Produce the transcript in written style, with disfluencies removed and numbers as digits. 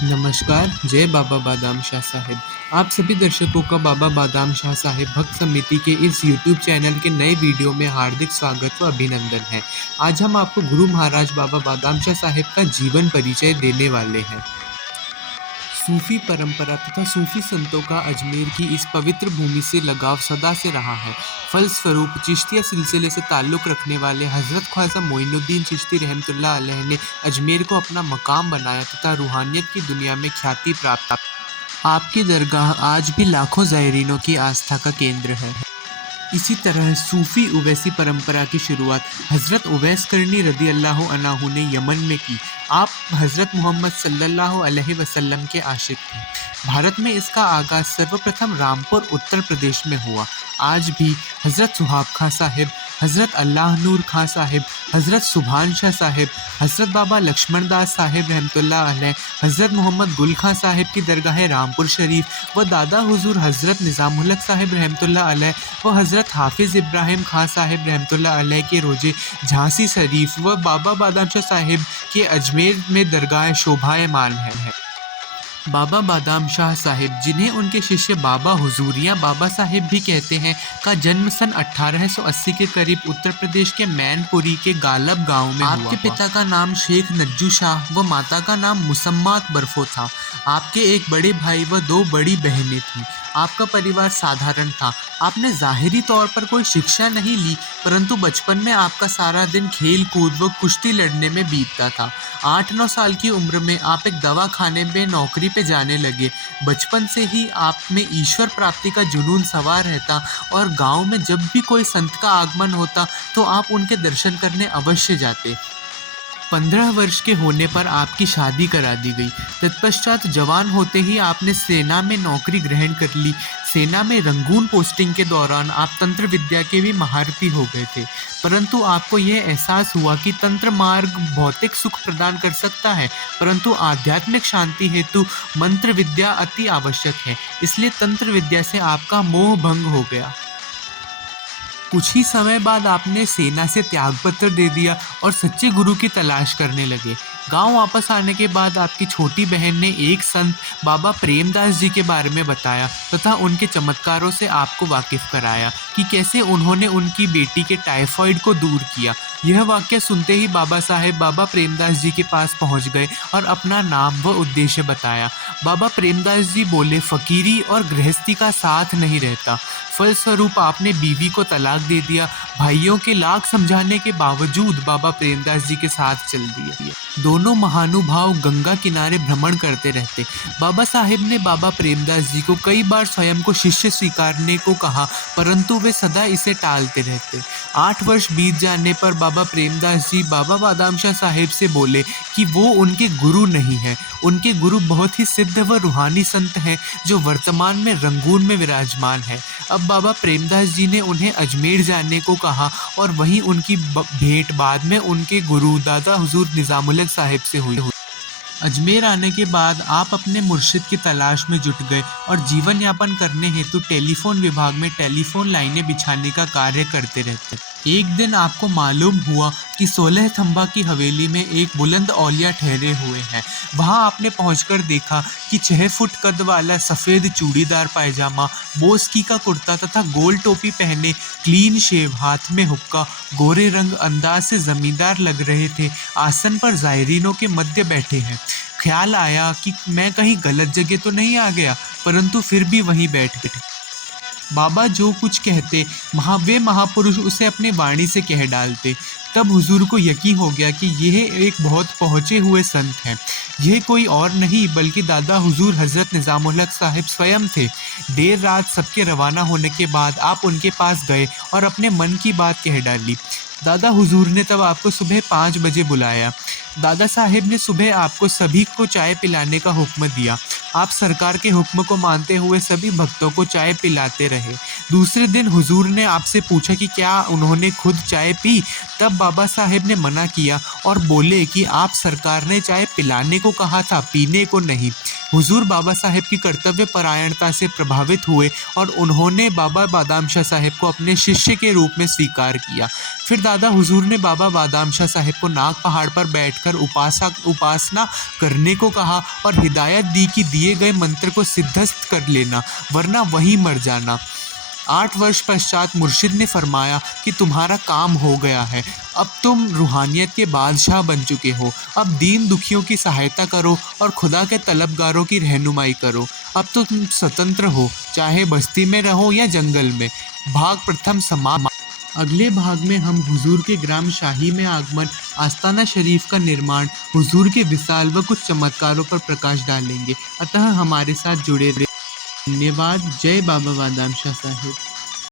नमस्कार, जय बाबा बादाम शाह साहिब। आप सभी दर्शकों का बाबा बादाम शाह साहिब भक्त समिति के इस यूट्यूब चैनल के नए वीडियो में हार्दिक स्वागत व अभिनंदन है। आज हम आपको गुरु महाराज बाबा बादाम शाह साहिब का जीवन परिचय देने वाले हैं। सूफी परंपरा तथा सूफी संतों का अजमेर की इस पवित्र भूमि से लगाव सदा से रहा है। फलस्वरूप चिश्तिया सिलसिले से ताल्लुक़ रखने वाले हज़रत ख्वाजा मोइनुद्दीन चिश्ती रहमतुल्लाह अलैह ने अजमेर को अपना मकाम बनाया तथा रूहानियत की दुनिया में ख्याति प्राप्त। आपकी दरगाह आज भी लाखों ज़ायरीनों की आस्था का केंद्र है। इसी तरह सूफ़ी उवैसी परंपरा की शुरुआत हज़रत उवैस करनी रदी अल्लाह अन्हु ने यमन में की। आप हज़रत मोहम्मद सल्लल्लाहु अलैहि वसल्लम के आशिक थे। भारत में इसका आगाज़ सर्वप्रथम रामपुर उत्तर प्रदेश में हुआ। आज भी हज़रत सुहाब खां साहिब, हज़रत अल्लाह नूर खां साहिब, हज़रत सुभान शाह साहिब, हज़रत बाबा लक्ष्मण दास साहिब रहमतुल्लाह अलैह, हज़रत मोहम्मद गुल खां साहिब की दरगाह रामपुर शरीफ व दादा हुजूर हज़रत निज़ामुल हक साहिब रहमतुल्लाह अलैह व हज़रत हाफिज़ इब्राहिम खां साहिब रहमतुल्लाह अलैह के रोज़े झांसी शरीफ व बाबा बादाम शाह साहिब के अजमेर में दरगाह शोभायमान है। बाबा बादाम शाह साहिब, जिन्हें उनके शिष्य बाबा हुजूर या बाबा साहिब भी कहते हैं, का जन्म सन 1880 के करीब उत्तर प्रदेश के मैनपुरी के गालब गांव में हुआ। आपके पिता का नाम शेख नज्जू शाह व माता का नाम मुसम्मात बर्फो था। आपके एक बड़े भाई व 2 बड़ी बहनें थीं। आपका परिवार साधारण था। आपने ज़ाहिरी तौर पर कोई शिक्षा नहीं ली, परंतु बचपन में आपका सारा दिन खेल कूद व कुश्ती लड़ने में बीतता था। 8-9 साल की उम्र में आप एक दवाखाने में नौकरी पे जाने लगे। बचपन से ही आप में ईश्वर प्राप्ति का जुनून सवार रहता और गांव में जब भी कोई संत का आगमन होता तो आप उनके दर्शन करने अवश्य जाते। 15 वर्ष के होने पर आपकी शादी करा दी गई। तत्पश्चात जवान होते ही आपने सेना में नौकरी ग्रहण कर ली। सेना में रंगून पोस्टिंग के दौरान आप तंत्र विद्या के भी महारथी हो गए थे, परंतु आपको यह एहसास हुआ कि तंत्र मार्ग भौतिक सुख प्रदान कर सकता है, परंतु आध्यात्मिक शांति हेतु मंत्र विद्या अति आवश्यक है। इसलिए तंत्र विद्या से आपका मोह भंग हो गया। कुछ ही समय बाद आपने सेना से त्यागपत्र दे दिया और सच्चे गुरु की तलाश करने लगे। गांव वापस आने के बाद आपकी छोटी बहन ने एक संत बाबा प्रेमदास जी के बारे में बताया तथा उनके चमत्कारों से आपको वाकिफ कराया कि कैसे उन्होंने उनकी बेटी के टाइफाइड को दूर किया। यह वाक्य सुनते ही बाबा साहेब बाबा प्रेमदास जी के पास पहुंच गए और अपना नाम व उद्देश्य बताया। बाबा प्रेमदास जी बोले, फकीरी और गृहस्थी का साथ नहीं रहता। फलस्वरूप आपने बीवी को तलाक दे दिया। भाइयों के लाख समझाने के बावजूद बाबा प्रेमदास जी के साथ चल दिया। दोनों महानुभाव गंगा किनारे भ्रमण करते रहते। बाबा साहेब ने बाबा प्रेमदास जी को कई बार स्वयं को शिष्य स्वीकारने को कहा, परंतु वे सदा इसे टालते रहते। 8 वर्ष बीत जाने पर बाबा प्रेमदास जी बाबा बादाम शाह साहेब से बोले कि वो उनके गुरु नहीं है। उनके गुरु बहुत ही सिद्ध व रूहानी संत हैं जो वर्तमान में रंगून में विराजमान है। अब बाबा प्रेमदास जी ने उन्हें अजमेर जाने को कहा और वहीं उनकी भेंट बाद में उनके गुरु दादा हुजूर निज़ामुल हक साहिब से हुई। अजमेर आने के बाद आप अपने मुर्शिद की तलाश में जुट गए और जीवन यापन करने हेतु टेलीफोन विभाग में टेलीफोन लाइनें बिछाने का कार्य करते रहते। एक दिन आपको मालूम हुआ कि 16 थंबा की हवेली में एक बुलंद औलिया ठहरे हुए हैं। वहां आपने पहुंचकर देखा कि 6 फुट कद वाला सफ़ेद चूड़ीदार पायजामा, बोस्की का कुर्ता तथा गोल टोपी पहने, क्लीन शेव, हाथ में हुक्का, गोरे रंग अंदाज से जमींदार लग रहे थे, आसन पर ज़ायरीनों के मध्य बैठे हैं। ख्याल आया कि मैं कहीं गलत जगह तो नहीं आ गया, परंतु फिर भी वहीं बैठ गए। बाबा जो कुछ कहते वे महापुरुष उसे अपनी वाणी से कह डालते। तब हुजूर को यकीन हो गया कि यह एक बहुत पहुँचे हुए संत हैं। यह कोई और नहीं बल्कि दादा हुजूर हज़रत निज़ामुल हक साहिब स्वयं थे। देर रात सबके रवाना होने के बाद आप उनके पास गए और अपने मन की बात कह डाली। दादा हुजूर ने तब आपको सुबह 5 बजे बुलाया। दादा साहेब ने सुबह आपको सभी को चाय पिलाने का हुक्म दिया। आप सरकार के हुक्म को मानते हुए सभी भक्तों को चाय पिलाते रहे। दूसरे दिन हुजूर ने आपसे पूछा कि क्या उन्होंने खुद चाय पी। तब बाबा साहेब ने मना किया और बोले कि आप सरकार ने चाय पिलाने को कहा था, पीने को नहीं। हुजूर बाबा साहेब की कर्तव्य परायणता से प्रभावित हुए और उन्होंने बाबा बादाम शाह साहेब को अपने शिष्य के रूप में स्वीकार किया। फिर दादा हुजूर ने बाबा बादाम शाह साहेब को नाग पहाड़ पर बैठकर उपासना करने को कहा और हिदायत दी कि दिए गए मंत्र को सिद्धस्त कर लेना, वरना वहीं मर जाना। 8 वर्ष पश्चात मुर्शिद ने फरमाया कि तुम्हारा काम हो गया है, अब तुम रूहानियत के बादशाह बन चुके हो। अब दीन दुखियों की सहायता करो और खुदा के तलबगारों की रहनुमाई करो। अब तो तुम स्वतंत्र हो, चाहे बस्ती में रहो या जंगल में। भाग प्रथम समाप्त। अगले भाग में हम हुजूर के ग्राम शाही में आगमन, आस्ताना शरीफ का निर्माण, हुजूर के विसाल व कुछ चमत्कारों पर प्रकाश डालेंगे। अतः हमारे साथ जुड़े रहिए। धन्यवाद। जय बाबा बादाम शाह साहेब।